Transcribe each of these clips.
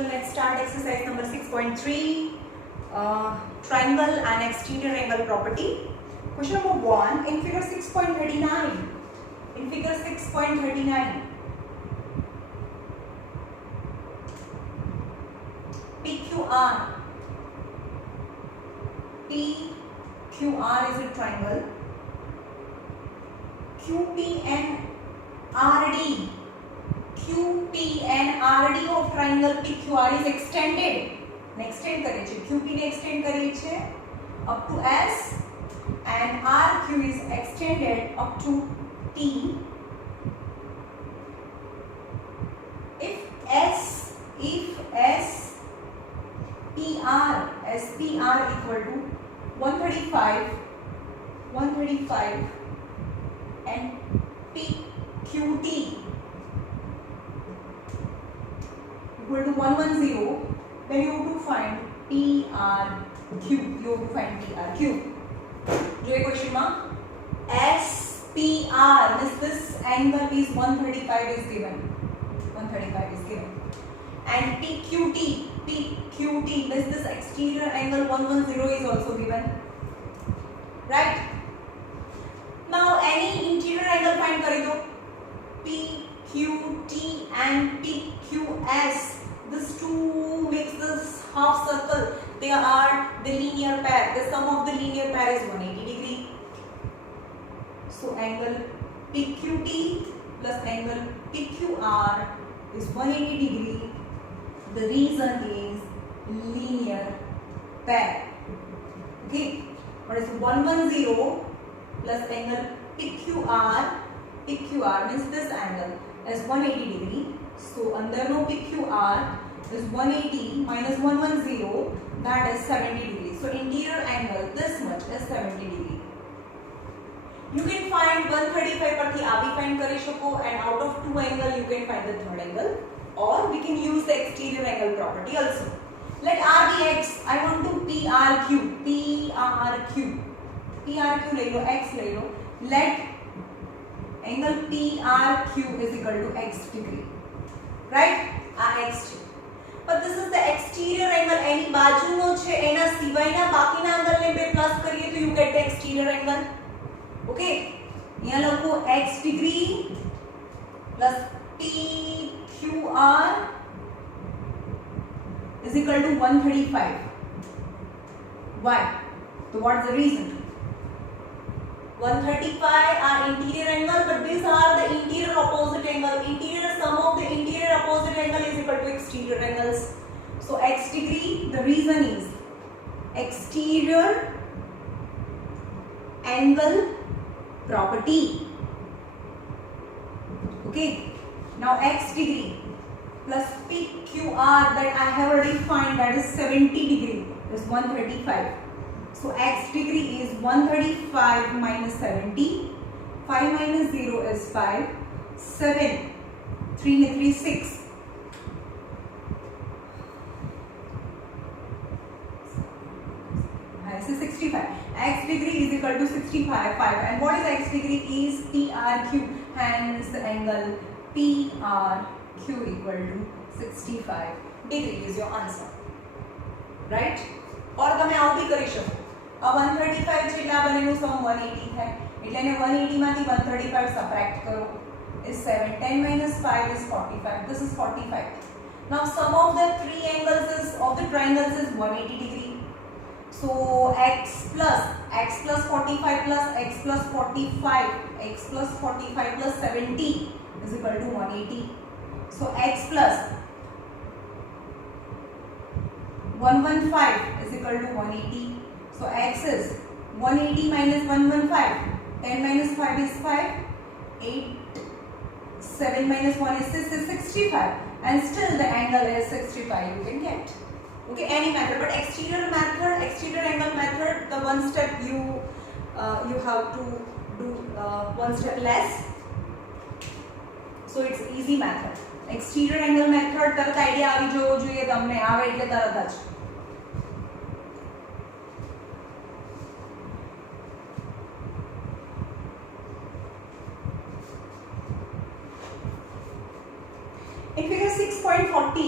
So let's start exercise number 6.3, triangle and exterior angle property. Question number 1, in figure 6.39. In figure 6.39, PQR. PQR is a triangle. QP and RD. QP and RD of triangle PQR is extended. Extend करे छे. QP ने extend करे छे up to S and RQ is extended up to T. If SPR equal to 135 and PQT equal to 110, then you have to find PRQ. You have to find PRQ. जो ये question में SPR means this angle is 135 is given. 135 is given. And PQT means this exterior angle 110 is also given. Right? Now any interior angle find करे तो PQT and PQS. These two makes this half circle. They are the linear pair. The sum of the linear pair is 180 degree. So angle PQT plus angle PQR is 180 degree. The reason is linear pair. Okay. What is 110 plus angle PQR means this angle is 180 degree. So under no PQR is 180 minus 110, that is 70 degree. So interior angle this much is 70 degree. You can find 135 परथी आ भी find करी शको, and out of two angle you can find the third angle, or we can use the exterior angle property also. Let R be X. I want to PRQ ले लो, X ले लो. Let angle PRQ is equal to X degree. Right? X. But this is the exterior angle. Any બાજુનો છે એના સિવાયના બાકીના angle ને બે plus કરીએ તો you get the exterior angle. Okay? અહીંયા લખો X degree plus PQR is equal to 135. Why? So what's the reason? 135 are interior angle, but these are the interior opposite angle. Interior sum of the interior opposite angle is equal to exterior angles. So X degree, the reason is exterior angle property. Okay. Now X degree plus PQR that I have already found, that is 70 degree, is 135. So X degree is 135 minus 70. 5 minus 0 is 5. 7. 3 ne 3 6. This is 65. X degree is equal to 65. 5. And what is X degree? Is PRQ. Hence the angle PRQ equal to 65 degree is your answer. Right? और તમે આવું भी કરી શકો. अब 135 છે એટલે આ બંનેનું સમ 180 થાય, એટલે એને 180 માંથી 135 સબટ્રેક્ટ કરો is 7. 10 minus 5 is 45. This is 45. Now sum of the three angles is of the triangles is 180 degree. So x plus 45 plus x plus 45 plus 70 is equal to 180. So x plus 115 is equal to 180. So x is 180 minus 115. 10 minus 5 is 5. 8. 7 minus 1 is 6 is 65. And still the angle is 65 you can get. Okay, any method. But exterior angle method, the one step you have to do one step less. So it's easy method. Exterior angle method તરત idea આવી જવો જોઈએ તમને, આવે એટલે તરત જ. In figure 6.40,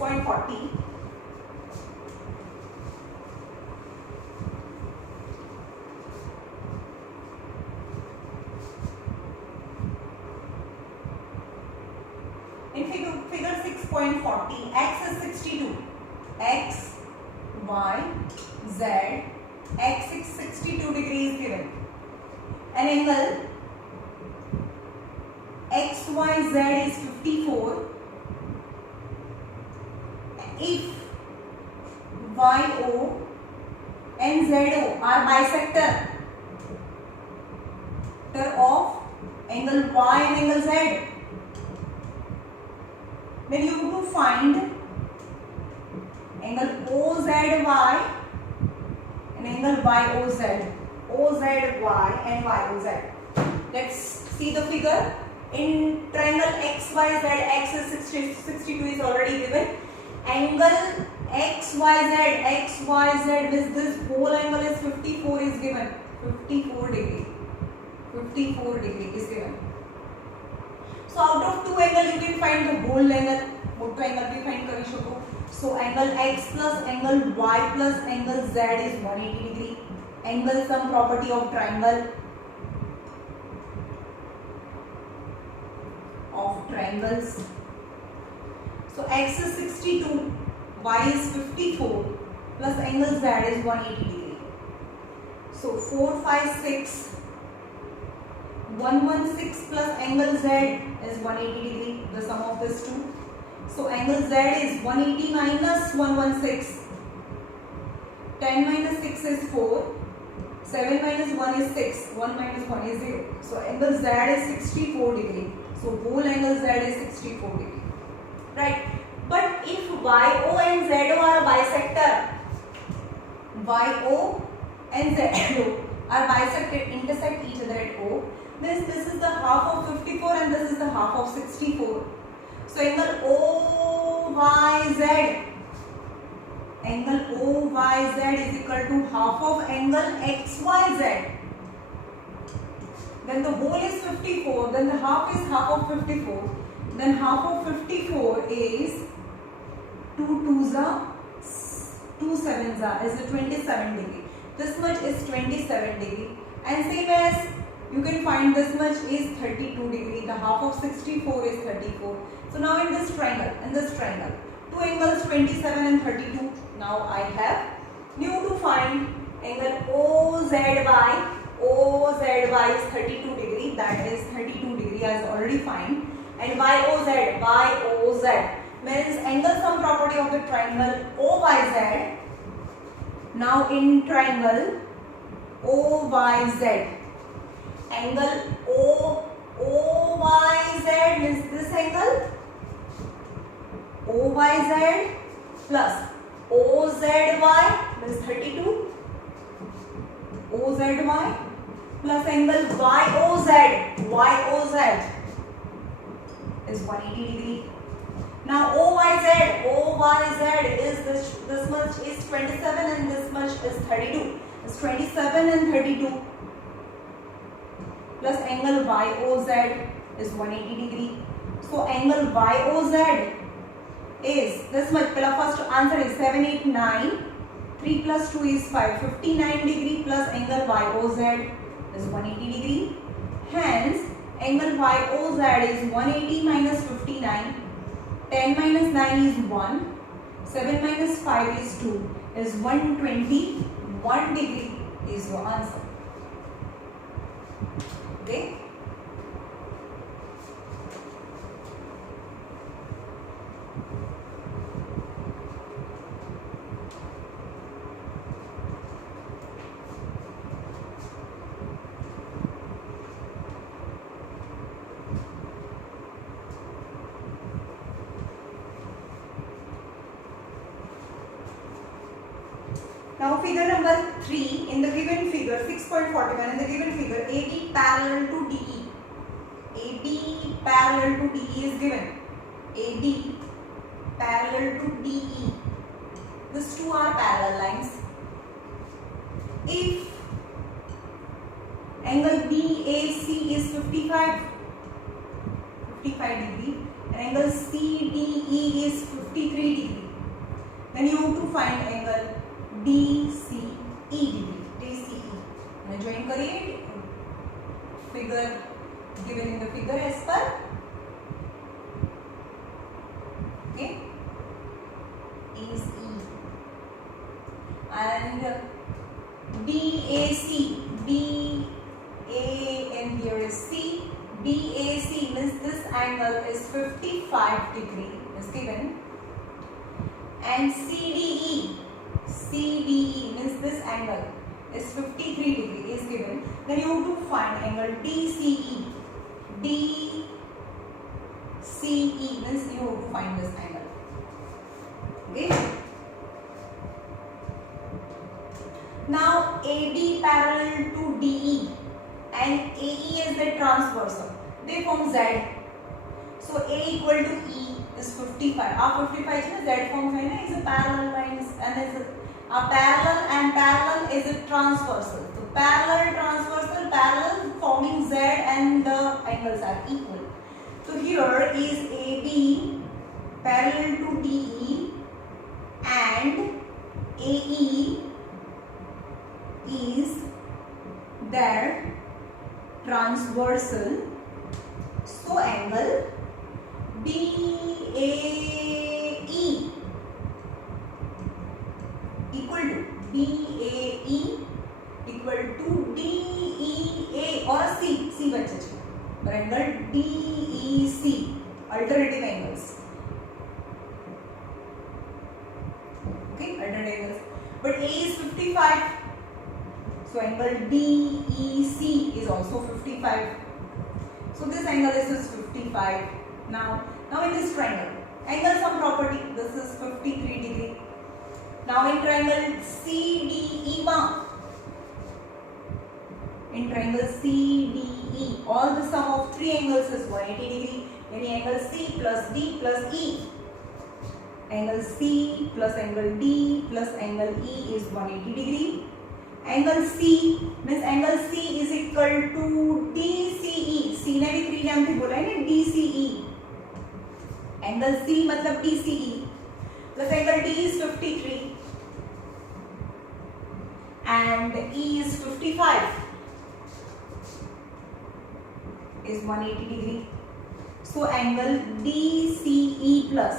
6.40. In figure 6.40, x is 62. X, y, z, x is 62 degrees given. An angle XYZ is 54. If YO and ZO are bisector of angle Y and angle Z, then you have to find angle OZY and angle YOZ. OZY and YOZ. Let's see the figure. In triangle XYZ, x is 62 is already given. Angle XYZ means this whole angle is 54 is given. 54 degree. 54 degree is given. So out of two angle you can find the whole angle. Moto angle bhi find kari shako. So angle x plus angle y plus angle z is 180 degree. Angle sum property of triangles. So x is 62, y is 54 plus angle z is 180 degree. So 4, 5, 6, 116 plus angle z is 180 degree, the sum of these two. So angle z is 180 minus 116. 10 minus 6 is 4. 7 minus 1 is 6. 1 minus 1 is 0. So angle z is 64 degree. So whole angle z is 64 degree. Right. But if YO and ZO are bisector, YO and ZO are bisected, intersect each other at O, means this is the half of 54 and this is the half of 64. So angle OYZ, is equal to half of angle XYZ. Then the whole is 54, then the half is half of 54. Then half of 54 is 2 2s are 2 7s are is 27 degree. This much is 27 degree. And same as you can find this much is 32 degree. The half of 64 is 34. So now in this triangle, two angles 27 and 32. Now I have new to find angle OZY. OZY is 32 degree. That is 32 degree as already find. And YOZ means angle sum property of the triangle OYZ. Now in triangle OYZ, angle OYZ means this angle OYZ plus OZY means 32. OZY plus angle YOZ is 180 degree. Now OYZ is this much is 27 and this much is 32. It's 27 and 32 plus angle YOZ is 180 degree. So angle YOZ is this much. First answer is 7, 8, 9. 3 plus 2 is 5. 59 degree plus angle YOZ is 180 degree. Hence angle YOZ is 180 minus 59. 10 minus 9 is 1. 7 minus 5 is 2. Is 121 degree is your answer. Okay. Now figure number 3, in the given figure 6.41, in the given figure AB parallel to DE. AB parallel to DE is given. AB parallel to DE. These two are parallel lines. If angle BAC is 55 degree and angle CDE is 53 degree. Then you have to find angle DCE degree. DCE. And join करिए figure given in the figure as per. Okay. Is E. And BAC. And here is C. BAC means this angle is 55 degree is given. And CDE means this angle is 53 degree is given. Then you have to find angle DCE. DCE means you have to find this angle. Okay. Now AB parallel to DE and AE is the transversal. They form Z. So A equal to E is 55. Our 55 is Z form is a parallel lines and is a parallel and parallel is a transversal. So parallel, transversal, parallel forming Z and the angles are equal. So here is AB parallel to DE and AE is their transversal. So angle BAE equal to DEA or C बच्चे चे पर angle DEC alternative angles. Okay, alternative angles. But A is 55. So angle DEC is also 55. So this angle is 55. Now in this triangle, angle sum property, this is 53 degree. Now in triangle CDE, all the sum of three angles is 180 degree. Any angle C plus D plus E. Angle C plus angle D plus angle E is 180 degree. Angle C means angle C is equal to DCE. C ने भी 3 time से बोला है ना DCE. Angle C मतलब DCE plus angle D is 53 and E is 55 is 180 degree. So angle DCE plus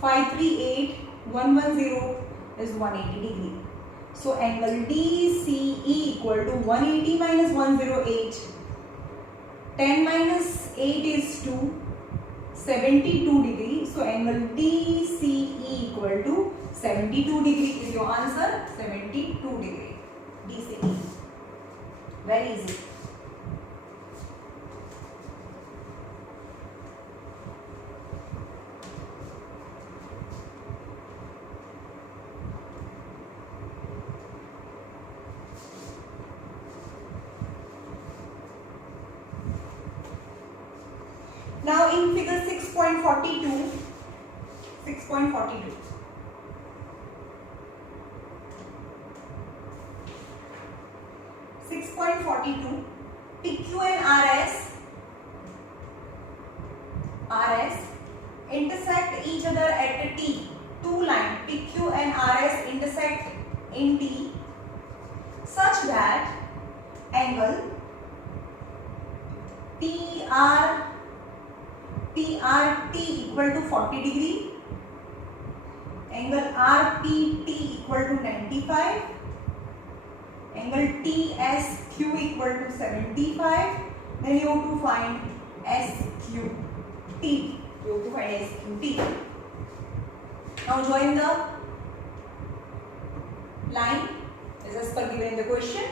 538,110 is 180 degree. So angle DCE equal to 180 minus 108. 10 minus 8 is 2. 72 degree. So angle DCE equal to 72 degree is your answer. 72 degree. DCE. Very easy. Now in figure 6.42, 6.42, PQ and RS intersect each other at a T. Two lines PQ and RS intersect in T such that angle PRT equal to 40 degree, angle RPT equal to 95, angle TSQ equal to 75. Then you have to find SQT. You have to find SQT. Now join the line as per given in the question.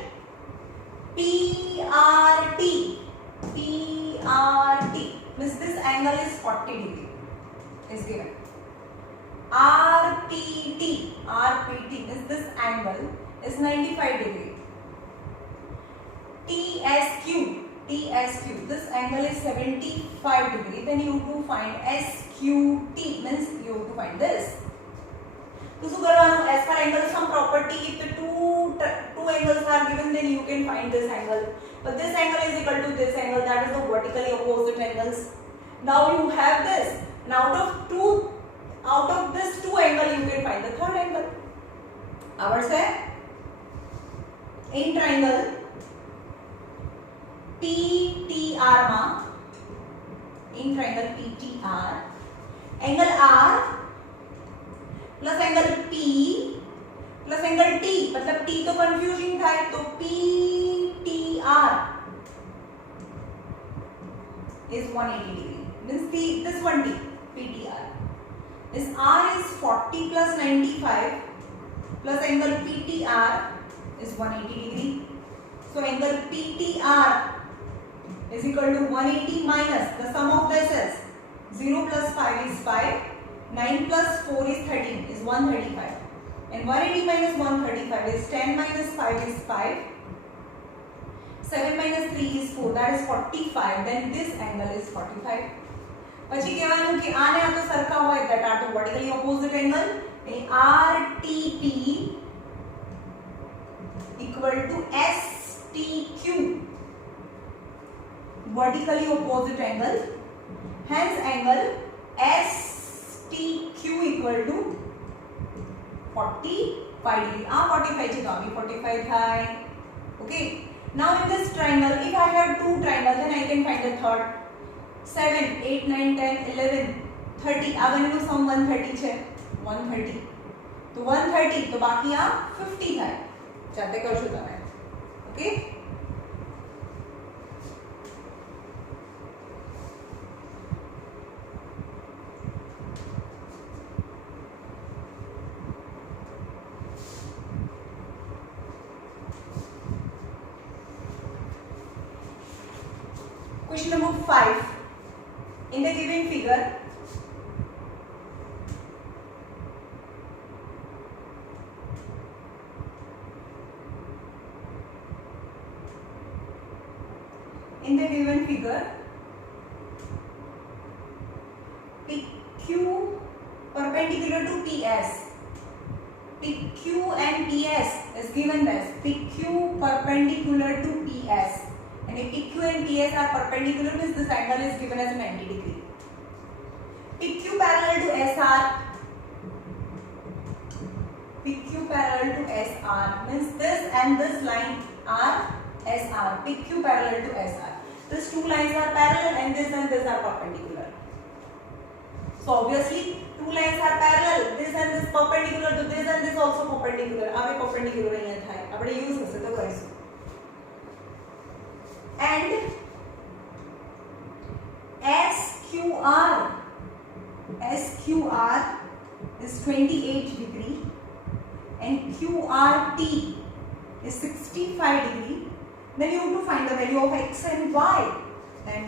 PRT means this angle is 40 degree is given. RPT means this angle is 95 degree. TSQ this angle is 75 degree. Then you have to find SQT means you have to find this. तो શું કરવાનું as per angle sum property, if the two angles are given then you can find this angle, but this angle is equal to this angle, that is the vertically opposite angles. Now you have this, and out of this two angle you can find the third angle. Our say in triangle PTR માં, in triangle PTR, angle R plus angle P plus angle T, मतलब T तो confusing था, तो PTR is 180 degree. Means this one T, PTR. This R is 40 plus 95 plus angle PTR is 180 degree. So angle PTR is equal to 180 minus the sum of this is 0 plus 5 is 5, 9 plus 4 is 13 is 135, and 180 minus 135 is 10 minus 5 is 5, 7 minus 3 is 4, that is 45. Then this angle is 45. પછી કહેવાનું કે આને આ તો સરખા હોય that are the vertically opposite angle, RTP equal to STQ, vertically opposite angle, hence angle STQ equal to 45 degree. 45 છે તો આ બી 45 થાય. Okay, now in this triangle if I have two triangles then I can find the third. 7 8 9 10 11 30, આ બંનેનું સમ 130 છે, 130, તો 130 તો બાકી આ 50 થાય. જાતે કરશો તમે. Okay, question number 5. In the given figure, PQ perpendicular to PS. PQ and PS is given as PQ perpendicular to PS. And if PQ and PS are perpendicular, means this angle is given as 90 degree. PQ parallel to SR. PQ parallel to SR means this and this line are SR. PQ parallel to SR. These two lines are parallel and this are perpendicular. So obviously two lines are parallel. This and this perpendicular to this and this also perpendicular. आवे perpendicular અહીંયા થાય. આપણે use હશે તો કરીશું. And SQR is 28 degree and QRT is 65 degree. Then you have to find the value of x and y. Then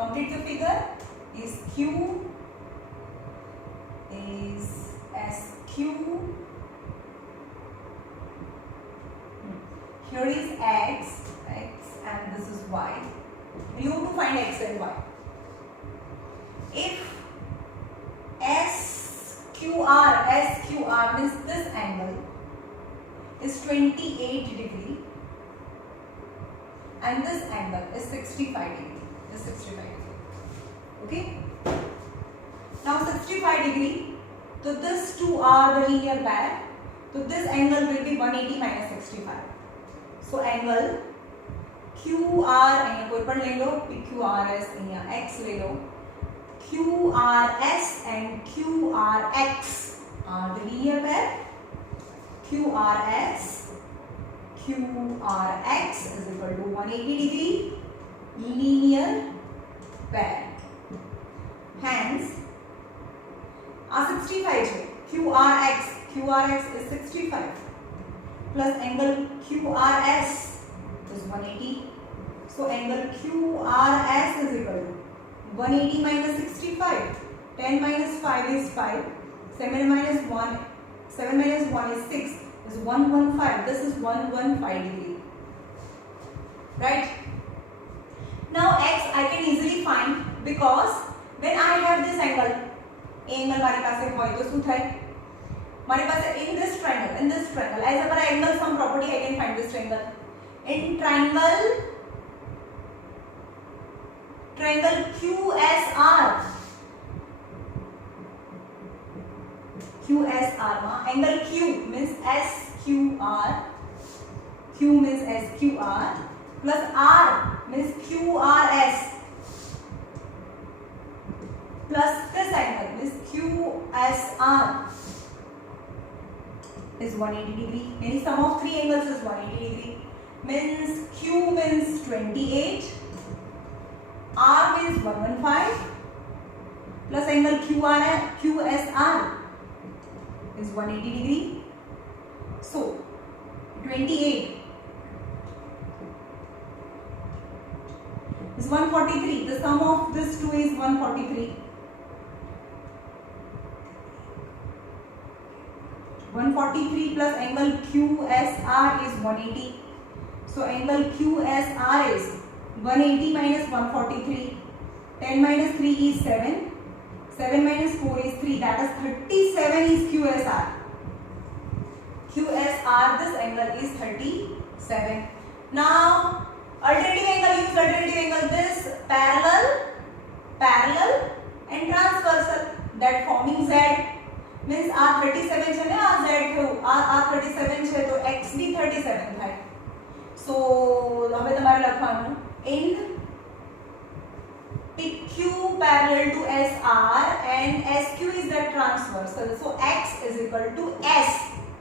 complete the figure. Is Q is SQ. Here is x and this is y. You have to find x and y. If SQR means this angle is 28 degree and this angle is 65 degree. Okay. Now 65 degree. So these two are the linear pair. So this angle will be 180 minus 65. So angle QR અહીંયા કોઈ પણ લઈ લો, PQRS અહીંયા x લઈ લો. QRS and QRX are the linear pair. QRX is equal to 180 degree linear pair. Hence, 65 છે. QRX is 65 plus angle QRS is 180. So angle QRS is equal to 180 minus 65. 10 minus 5 is 5. 7 minus 1 is 6. Is 115. This is 115 degree. Right? Now x I can easily find because when I have this angle મારી પાસે હોય તો શું થાય? મારી પાસે in this triangle as per angle some property I can find this triangle. In triangle triangle QSR. QSR માં angle Q means SQR. Q means SQR plus R means QRS plus this angle means QSR is 180 degree. Any sum of three angles is 180 degree. Means Q means 28, R means 115 plus angle QSR is 180 degree. So 28 is 143. The sum of this two is 143. 143 plus angle QSR is 180. So angle QSR is 180 minus 143. 10 minus 3 is 7. 7 minus 4 is 3. That is 37 is QSR. QSR, this angle is 37. Now alternative angle, use alternative angle. This parallel and transversal, that forming Z means R 37 છે ને, આ Z થયું, R 37 છે તો X भी 37 થાય. So હવે તમારે લખવાનું in PQ parallel to SR and SQ is the transversal. So X is equal to S.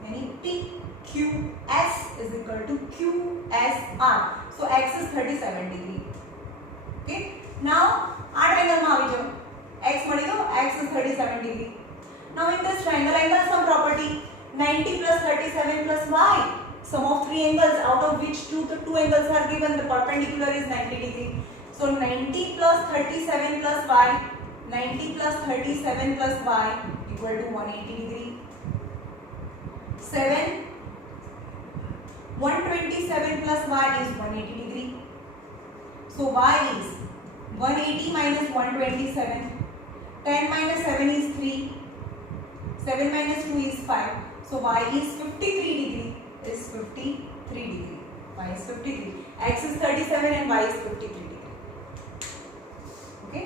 यानी PQS is equal to QSR. So X is 37 degree. Okay. Now આ triangle માં આવી જાઓ. X મળી ગયો. X is 37 degree. Now in this triangle, angle sum property, 90 plus 37 plus y. Sum of three angles, out of which two angles are given. The perpendicular is 90 degree. So 90 plus 37 plus y. 90 plus 37 plus y equal to 180 degree. 7. 127 plus y is 180 degree. So y is 180 minus 127. 10 minus 7 is 3. 7 minus 2 is 5. So y is 53 degree. Is 53 degree. Y is 53. X is 37 and y is 53 degree. Okay.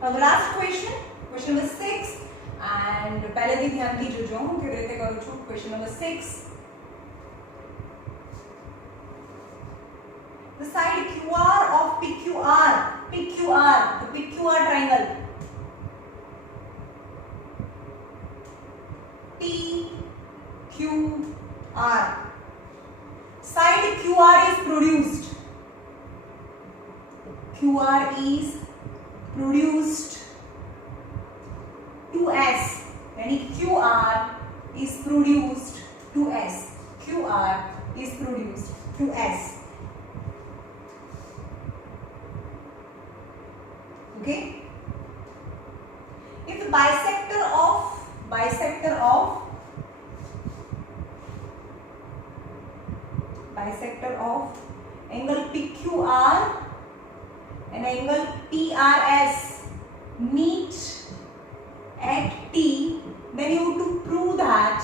Now the last question number 6, and પહેલેથી ધ્યાનથી જોજો હું કેવી રીતે કરું છું. Question number 6. The side QR of PQR, the PQR triangle, PQR, side QR is produced. QR is produced to S, यानी QR is produced to S. QR is produced to S. Okay. If the bisector of angle PQR and angle PRS meet at T, then you have to prove that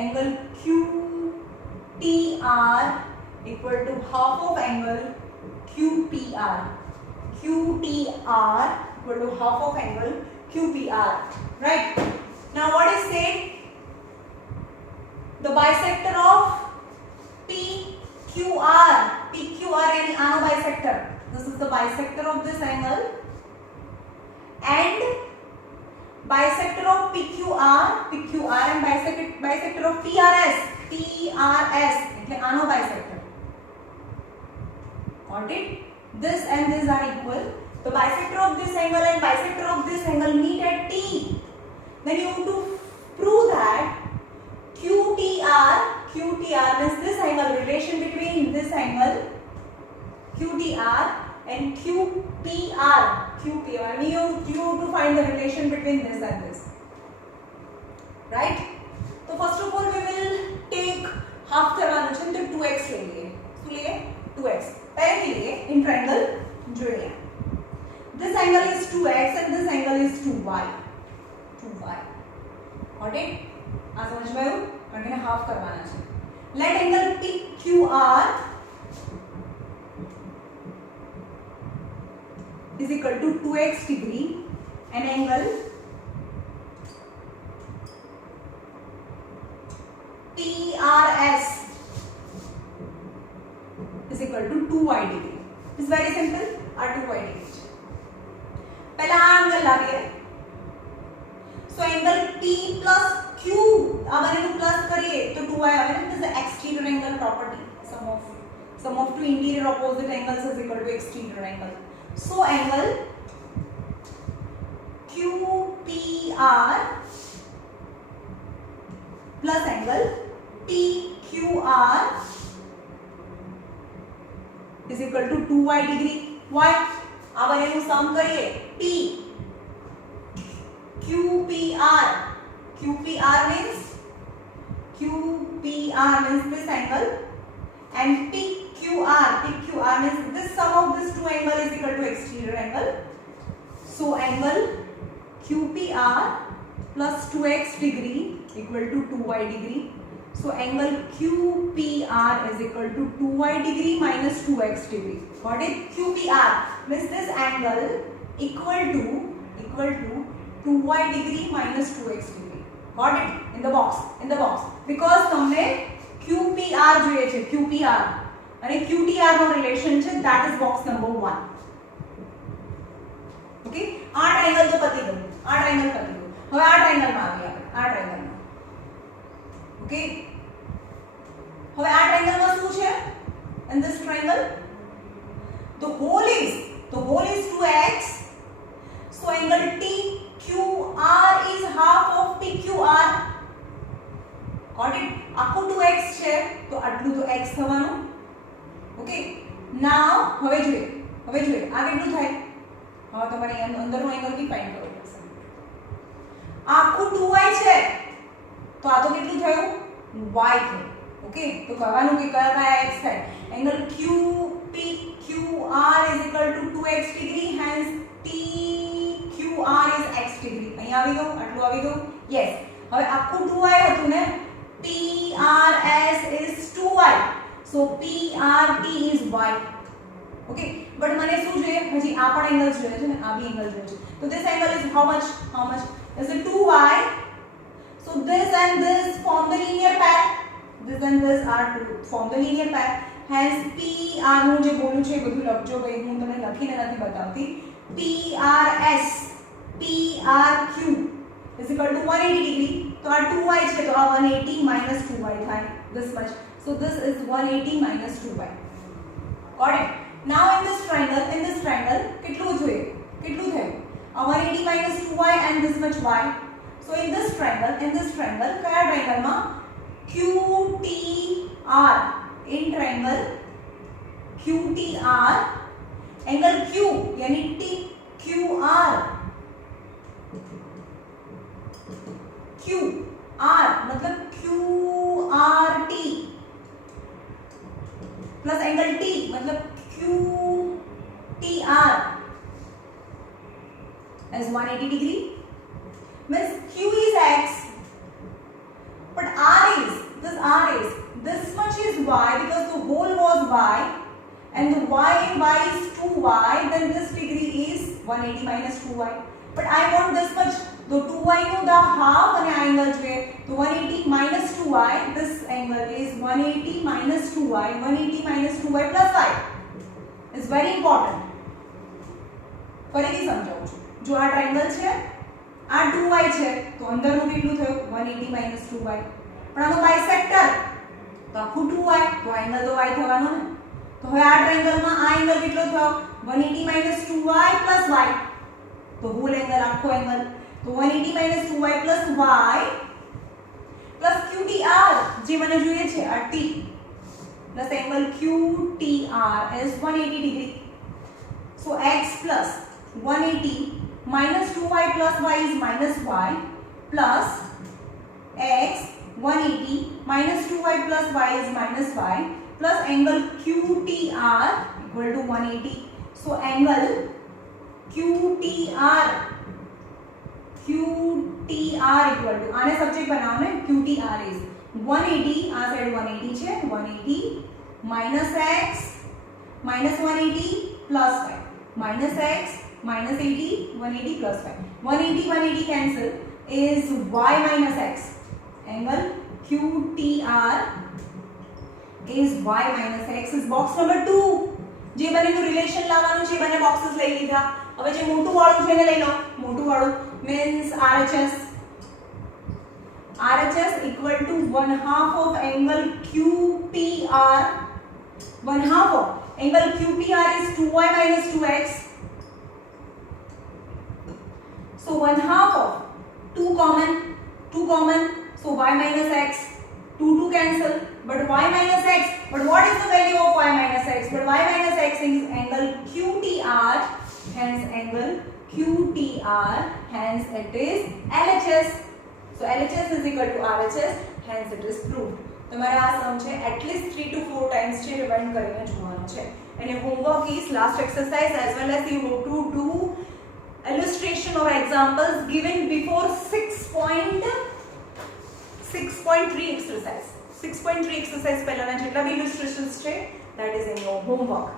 angle QTR equal to half of angle QPR. QTR equal to half of angle QPR. Right? Now what is said? The bisector of PQR any ano bisector. This is the bisector of this angle, and bisector of PQR and bisector of PRS એટલે આનો bisector. Got it? This and this are equal. The bisector of this angle and bisector of this angle meet at T. Then you have to prove that QTR means this angle, relation between this angle QTR and QPR. And you have to find the relation between this and this. Right? So first of all we will take half करवाना है तो 2 2x પહેલેથી લઈએ in triangle જોઈએ this angle is 2x and this angle is 2y got it આ સમજવાયું કારણ કે half કરવાના છે let angle PQR is equal to 2x degree and angle PRS is equal to 2y degree. It's very simple. Are 2y degree. पहला angle लागे. So angle P plus Q अगर इनको plus करिए तो 2y आवे ना. This is exterior angle property. Sum of two interior opposite angles is equal to exterior angle. So angle QPR plus angle PQR is equal to 2y degree. Why? अब इनको सम करिए P QPR means this angle and PQR means this sum of this two angle is equal to exterior angle. So angle QPR plus 2x degree equal to 2y degree. So angle QPR is equal to 2y degree minus 2x degree. Got it? QPR means this angle equal to 2y degree minus 2x degree. Got it? In the box. Because हमने QPR જોઈએ છે QPR અને QTR નો relation છે that is box number 1. Okay? આ triangle તો પતી ગયું. હવે આ ટ્રાયેંગલમાં આવીએ આપણે. આ ટ્રાયેંગલમાં. Okay? હવે આ ટ્રાયેંગલમાં શું છે? In this triangle the whole is 2x. So angle TQR is half of PQR. Got it? આખું 2x છે તો આટલું તો x થવાનું. ઓકે નાઉ હવે જોઈએ આ કેટલું થાય. હવે તમારે અંદરનો એંગલ બી ફાઇન્ડ કરવો પડશે. આખું 2y છે તો આ તો કેટલું થયું y થયું. ઓકે તો કહેવાનું કે કયા x થાય. Angle QPQR is equal to 2x degree, hence TQR is x degree. અહીં આવી ગયું, આટલું આવી ગયું. યસ. હવે આખું 2y હતું ને. PRS is 2y. So PRT is y. Okay. But મને શું જોઈએ? હજી આ પણ એંગલ જોઈએ છે ને, આ બી એંગલ જોઈએ છે. So this angle is how much? Is it 2y? So this and this form the linear pair. This and this are to form the linear pair. Hence PR નું જે બોલું છે એ બધું લખજો ભાઈ, હું તમને લખીને નથી બતાવતી. PRS PRQ is equal to 180 degree. तो आ 2y છે તો આ 180 minus 2y થાય. This much. So this is 180 minus 2y. Got it? Now in this triangle કેટલું થયું? A 180 minus 2y and this much y. So in this triangle કયા ટ્રાયેંગલમાં? QTR. In triangle QTR angle Q यानी TQR. QR मतलब QRT plus angle T मतलब QTR as 180 degree. Means Q is x but R is this much is y because the whole was y and the y in y is 2y, then this degree is 180 minus 2y. But I want this much. So 2y નું the half અને આ angle છે તો 180 minus 2y. This angle is 180 minus 2y. 180 minus 2y plus y. It's very important. ફરીથી સમજાવું છું. જો આ ટ્રાયેંગલ છે, આ 2y છે તો અંદરનું કેટલું થયું? 180 minus 2y. પણ આનો બાયસેક્ટર તો આખું 2y તો આ એંગલ તો y થવાનો ને. તો હવે આ ટ્રાયેંગલમાં આ એંગલ કેટલો થયો? 180 minus 2y plus y. તો હોલ એંગલ આખો એંગલ तो 180 minus 2y plus y plus QTR જે મને જોઈએ છે આ T plus angle QTR is 180 degree. So x plus 180 minus 2y plus y is minus y plus x 180 minus 2y plus y is minus y. plus angle QTR equal to 180. So angle QTR equal to आने subject बनाओ ना QTR is 180 uh side 180 છે 180 minus x minus 180 plus 5 minus x minus 80 180 plus 5 180 cancel is y minus x angle QTR is y minus x is box number 2 જે બનેનું relation લાવવાનું છે બને બોક્सेस લઈ લીધા હવે જે મોટું વાળું છે એને લઈ લો મોટું વાળું means RHS equal to 1/2 of angle QPR 1/2 of angle QPR is 2y minus 2x so 1/2 of 2 common so y minus x 2 cancel but y minus x but what is the value of y minus x but y minus x is angle QTR hence angle QTR hence it is LHS so LHS is equal to RHS hence it is proved તમારે આ સમ છે at least 3 to 4 times છે rewind કરીને જોવાનું છે and your homework is last exercise as well as you have to do illustration or examples given before 6.3 exercise 6.3 exercise પહેલાના જેટલા બી illustrations છે that is in your homework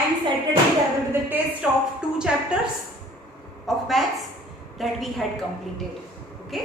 and Saturday there will be the test of 2 chapters of maths that we had completed okay